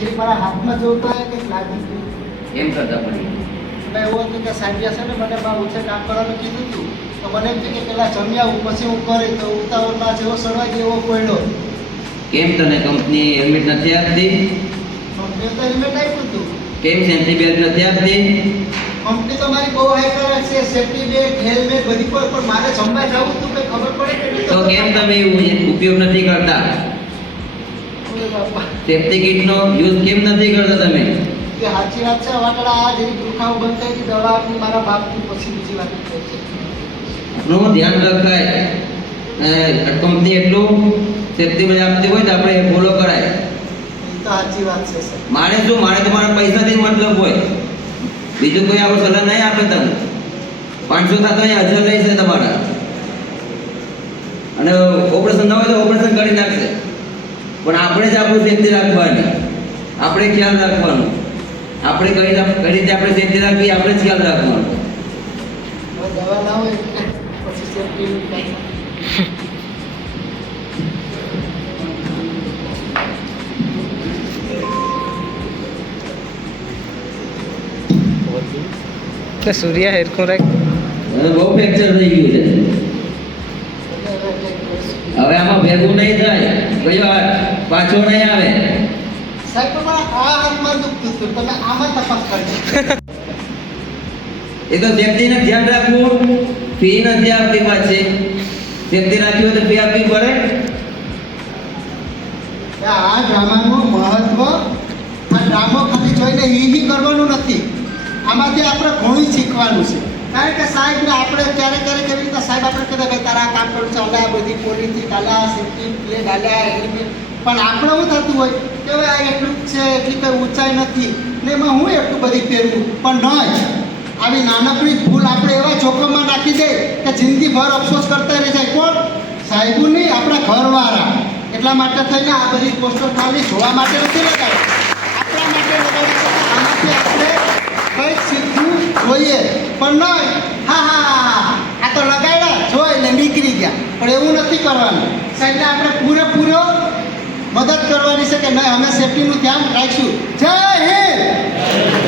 જે મારા હાથમાં જોતા હોય કંઈક લાગી ગયું. કેમ કરતા પડી એટલે એવું હતું કે સાહેબ છે ને મને બહાર ઓછે કામ કરવાનું કીધું હતું, તો મને એમ થયું કે પેલા જમી આવું પછી હું કરે, તો ઉતાવળમાં જેવો સડવા ગયો એવો પડ્યો. કેમ તને કંપની હેલ્મેટ નથી આપતી? કંપની તો હેલ્મેટ આપ્યું હતું. કેમ સેફ્ટી બેલ્ટ નથી આપતી? કંપની તો મારી બહુ હાઈ કલર છે, સેફ્ટી બેલ્ટ હેલ્મેટ બધી પણ મારે જમવા જવું હતું, કંઈ ખબર પડે કે નહીં? તો કેમ તમે ઉપયોગ નથી કરતા? ઓય બાપા, સેફ્ટી કિટનો યુઝ કેમ નથી કરતા તમે? એ સાચી વાત છે. વાટડા આ જેવી દુખાવો બંધ થઈ ગઈ, દવા આપી મારા બાપથી, પછી બીજી વાત થઈ છે. નું ધ્યાન રખાય. કંપની એટલું સેફ્ટી બેલ્ટ આપતી હોય તો આપણે એ ફોલો કરાય. એ તો સાચી વાત છે સર. મારે શું, મારે તમારા પૈસાથી જ મતલબ હોય, બીજું કોઈ આપણું સલાહ નહીં આપે. તમે 500 થતા અહીંયા 1000 લઈ છે તમારા, અને ઓપરેશન ના હોય તો ઓપરેશન કરી નાખશે. પણ આપણે જ આપણું સેફ્ટી રાખવાની, આપણે ખ્યાલ રાખવાનો. આપણે કઈ રીતે આપણે સેફ્ટી રાખવી, આપણે જ ખ્યાલ રાખવાનો. હવે દવા ના હોય એટલે પછી સેફ્ટીનું કાંઈ. એટલે સૂર્યા હેરખું રાખ. હવે બહુ ફ્રેક્ચર થઈ ગયું છે. હવે આમાં ભેગું નહીં થાય, કયો પાછો નહીં આવે. સાહેબ પણ મારા આ હાથમાં દુખતું હતું, તમે આમાં તપાસ કરજો. એ તો સેફ્ટીને ધ્યાન રાખવું. ફી નથી આપવી પાછી. સેફ્ટી રાખવી હોય તો ફી આપવી પડે. આ ડ્રામાનું મહત્વ, આ ડ્રામો ખાલી જોઈને ઈ કરવાનું નથી, આમાંથી આપણે ઘણું શીખવાનું છે. કારણ કે સાહેબને આપણે ક્યારેક ક્યારેક એવી રીતે સાહેબ આપણે કહેતા ભાઈ તારા કામ કરું ચાલે, આ બધી પોલીથી ચાલે, આ સેફ્ટી પ્લેટ ચાલે, આ હેલ્મેટ. પણ આપણે શું થતું હોય કે હવે આ એટલું જ છે, એટલી કંઈ ઊંચાઈ નથી ને એમાં હું એટલું બધી પહેરવું. પણ ન જ આવી નાનકડી ભૂલ આપણે એવા જોખમમાં નાખી દે કે જિંદગીભર અફસોસ કરતા રહી જાય. કોણ? સાહેબુ નહીં, આપણા ઘરવાળા. એટલા માટે થઈને આ બધી પોસ્ટર ખાલી જોવા માટે નથી લગાવી, આપણા માટે લગાવી છે. આમાંથી આપણે કંઈક શીખવું જોઈએ. પણ નહીં, હા હા આ તો લગાડ્યા જોઈને નીકળી ગયા. પણ એવું નથી કરવાનું. સાહેબને આપણે પૂરેપૂરો મદદ કરવાની છે કે નહીં અમે સેફ્ટીનું ધ્યાન રાખીશું. જય હિન્દ.